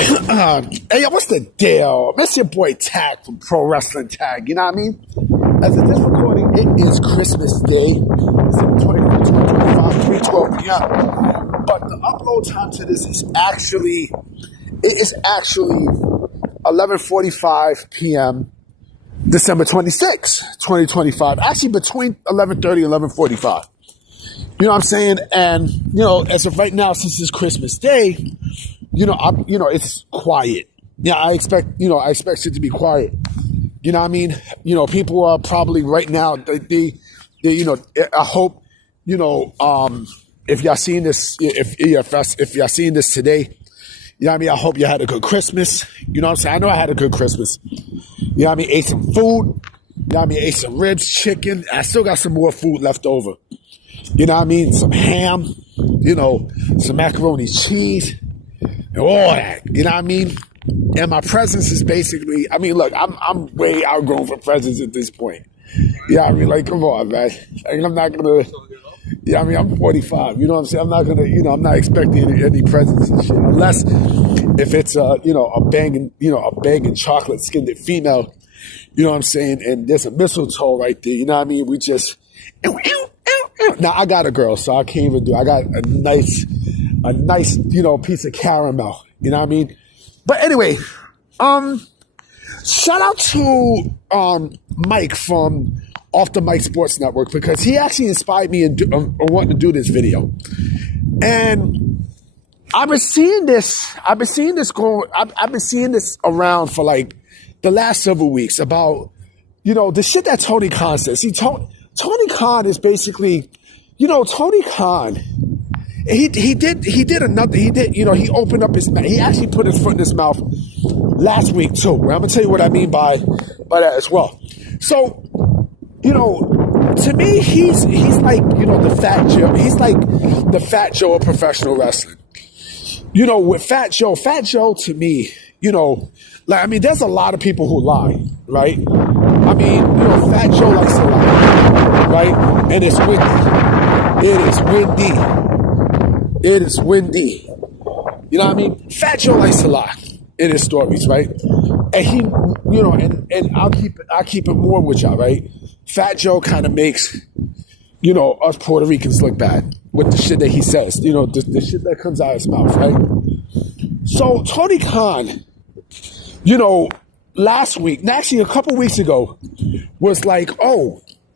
Hey, what's the deal? It's your boy Tag from Pro Wrestling Tag. You know what I mean? As of this recording, it is Christmas Day. December 24th, 2025, 3:12 p.m. But the upload time to this is actually 11:45 p.m. December 26th, 2025. Actually, between 11:30 and 11:45. You know what I'm saying? And, as of right now, since it's Christmas Day, it's quiet. Yeah, I expect it to be quiet. You know what I mean? People are probably right now, I hope, if y'all seeing this, if y'all seeing this today, you know what I mean? I hope you had a good Christmas. You know what I'm saying? I know I had a good Christmas. You know what I mean? Ate some food. You know what I mean? Ate some ribs, chicken. I still got some more food left over. You know what I mean? Some ham, some macaroni cheese, and all that. You know what I mean? And my presents is basically, look, I'm way outgrown for presents at this point. You know what I mean? Like, come on, man. Like, I'm not going to, I'm 45. You know what I'm saying? I'm not going to, I'm not expecting any presents and shit. Unless if it's, a banging chocolate skinned female, you know what I'm saying? And there's a mistletoe right there. You know what I mean? We just, now I got a girl, so I can't even I got a nice, piece of caramel. You know what I mean? But anyway, shout out to Mike from Off the Mic Sports Network, because he actually inspired me in wanting to do this video. And I've been seeing this around for like the last several weeks about, the shit that Tony Khan says. See, Tony Khan is basically, Tony Khan, he opened up his mouth. He actually put his foot in his mouth last week too. I'm going to tell you what I mean by that as well. So, to me, he's like, the Fat Joe. He's like the Fat Joe of professional wrestling. With Fat Joe to me, there's a lot of people who lie, right? Fat Joe likes to lie, right? And it's windy. It is windy. You know what I mean? Fat Joe likes to lie in his stories, right? And he, and I'll keep it more with y'all, right? Fat Joe kind of makes, us Puerto Ricans look bad with the shit that he says, the shit that comes out of his mouth, right? So Tony Khan, last week, actually a couple weeks ago, was like,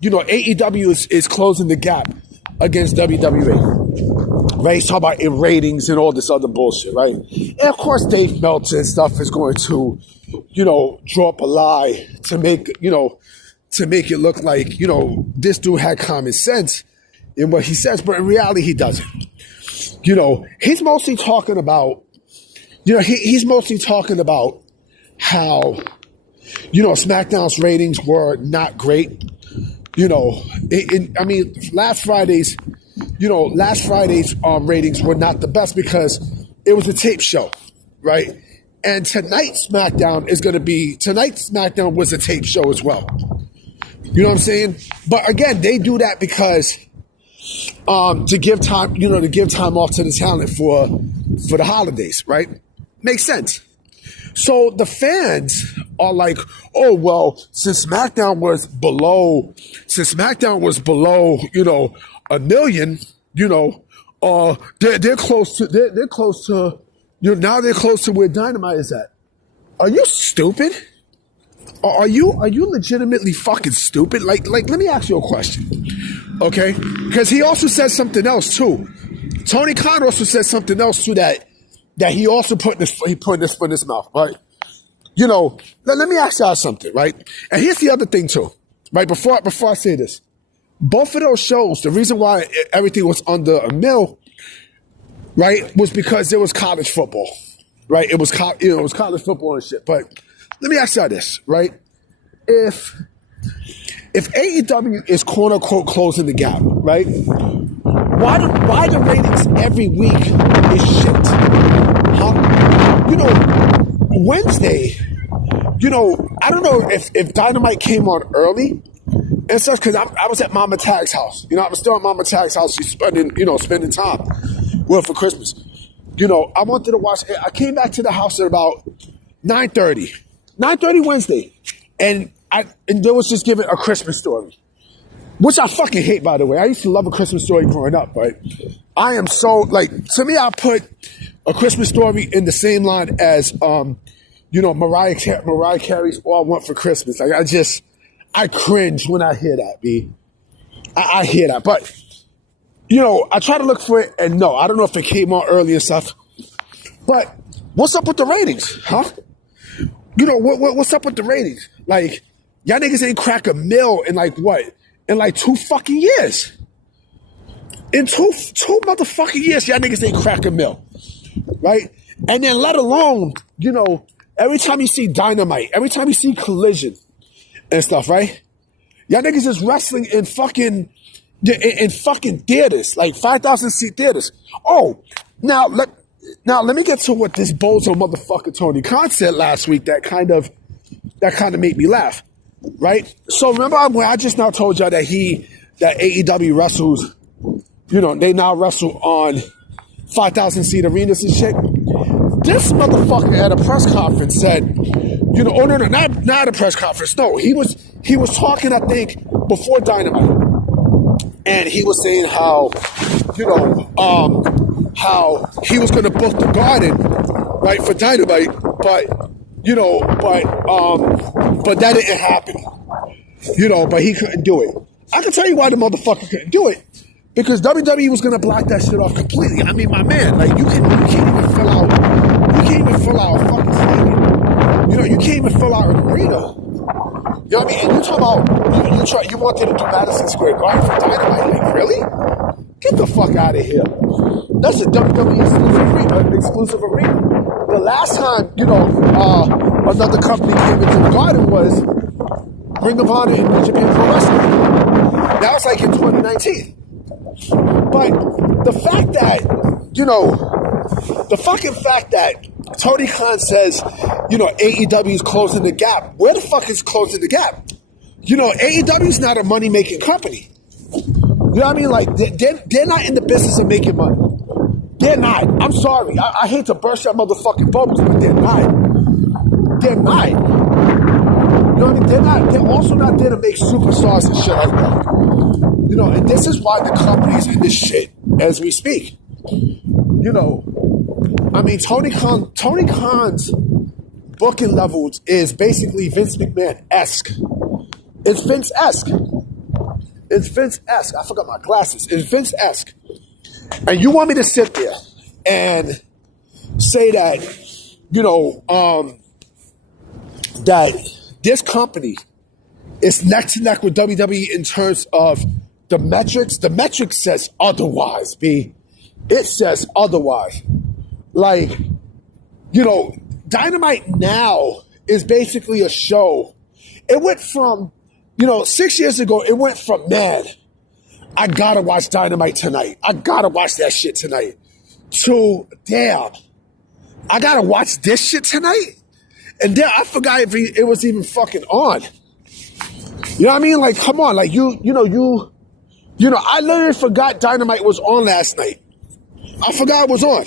AEW is closing the gap against WWE. Right? He's talking about in ratings and all this other bullshit, right? And of course, Dave Meltzer and stuff is going to, draw up a lie to make it look like, this dude had common sense in what he says, but in reality, he doesn't. He's mostly talking about, how, SmackDown's ratings were not great. Last Friday's ratings were not the best because it was a tape show, right? And tonight's SmackDown was a tape show as well. You know what I'm saying? But again, they do that because to give time off to the talent for the holidays, right? Makes sense. So the fans are like, oh, well, since SmackDown was below, a million, they're close to, now they're close to where Dynamite is at. Are you stupid? Are you legitimately fucking stupid? Like, let me ask you a question, okay? Because he also said something else too. Tony Khan also said something else too that he also put his foot in his mouth, right? Let me ask y'all something, right? And here's the other thing too, right? Before I say this, both of those shows, the reason why everything was under a mill, right, was because there was college football, right? It was college football and shit. But let me ask y'all this, right? If AEW is quote unquote closing the gap, right? Why the ratings every week is shit? Huh? Wednesday, I don't know if Dynamite came on early and such, because I was at Mama Tag's house. I was still at Mama Tag's house. She's spending time with her for Christmas. I wanted to watch. I came back to the house at about 9:30, 9:30 Wednesday, and there was just given A Christmas Story, which I fucking hate, by the way. I used to love A Christmas Story growing up, but I am so, to me, I put A Christmas Story in the same line as, Mariah Carey's All I Want for Christmas. I cringe when I hear that, B. I hear that, but, I try to look for it, and no, I don't know if it came on early and stuff, but what's up with the ratings, huh? What's up with the ratings? Like, y'all niggas ain't crack a mill in what? In 2 fucking years. In two motherfucking years, y'all niggas ain't crack a mill. Right? And then let alone, every time you see Dynamite, every time you see Collision and stuff, right? Y'all niggas is wrestling in fucking theaters, 5,000 seat theaters. Oh, now let me get to what this bozo motherfucker Tony Khan said last week that kind of made me laugh. Right? So remember when I just now told y'all that AEW wrestles, they now wrestle on 5,000 seat arenas and shit. This motherfucker at a press conference said, oh no, not at a press conference. No, he was talking, I think, before Dynamite. And he was saying how he was gonna book the Garden, right, for Dynamite, but that didn't happen. But he couldn't do it. I can tell you why the motherfucker couldn't do it. Because WWE was gonna block that shit off completely. I mean, my man, you can't even fill out a fucking stadium. You can't even fill out an arena. You know what I mean? And you talk about you wanted to do Madison Square Garden for Dynamite. Really? Get the fuck out of here. That's a WWE exclusive arena. The last time, another company came into the Garden was Ring of Honor and New Japan Pro Wrestling. That was in 2019. But the fact that, Tony Khan says, AEW is closing the gap. Where the fuck is closing the gap? AEW is not a money-making company. You know what I mean? They're not in the business of making money. They're not. I'm sorry. I hate to burst your motherfucking bubbles, but they're not. They're not. You know what I mean? They're also not there to make superstars and shit like that. And this is why the company's in this shit as we speak. Tony Khan's booking levels is basically Vince McMahon-esque. It's Vince-esque. I forgot my glasses. It's Vince-esque. And you want me to sit there and say that, that this company is neck to neck with WWE in terms of the metrics? The metrics says otherwise, B. It says otherwise. Dynamite now is basically a show. It went from, 6 years ago, it went from, man, I gotta watch Dynamite tonight. I gotta watch that shit tonight. To, damn, I gotta watch this shit tonight? And then I forgot if it was even fucking on. You know what I mean? Come on. I literally forgot Dynamite was on last night. I forgot it was on.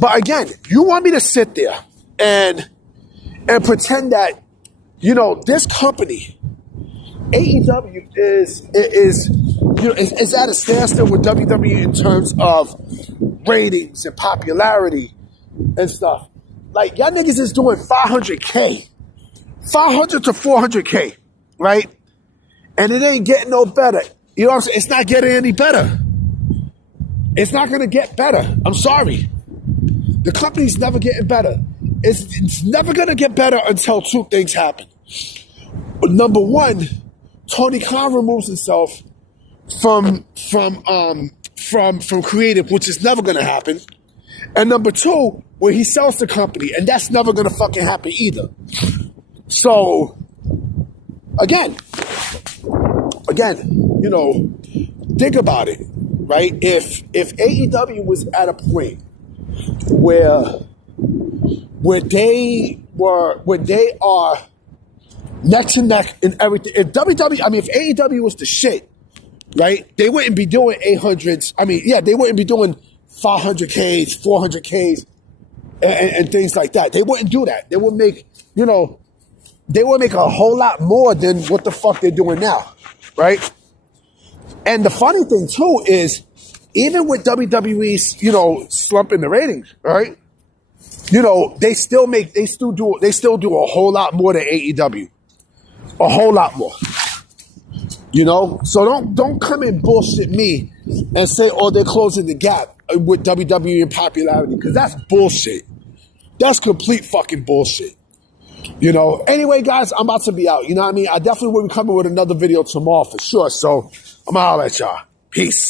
But again, you want me to sit there and pretend that, this company, AEW is at a standstill with WWE in terms of ratings and popularity and stuff. Y'all niggas is doing 500K. 500 to 400K, right? And it ain't getting no better. You know what I'm saying? It's not getting any better. It's not going to get better. I'm sorry. The company's never getting better. It's never going to get better until 2 things happen. Number one, Tony Khan removes himself from creative, which is never going to happen. And number 2, where he sells the company, and that's never going to fucking happen either. So, again, think about it, right? If AEW was at a point where they are neck to neck in everything, if AEW was the shit, right? They wouldn't be doing 800s. They wouldn't be doing 500Ks, 400Ks, and things like that. They wouldn't do that. They would make, they would make a whole lot more than what the fuck they're doing now, right? And the funny thing too is, even with WWE's, slumping the ratings, right? They still do a whole lot more than AEW, a whole lot more. So don't come and bullshit me and say, oh, they're closing the gap with WWE in popularity, because that's bullshit. That's complete fucking bullshit. Anyway, guys, I'm about to be out. You know what I mean? I definitely will be coming with another video tomorrow for sure. So I'm gonna holler at y'all. Peace.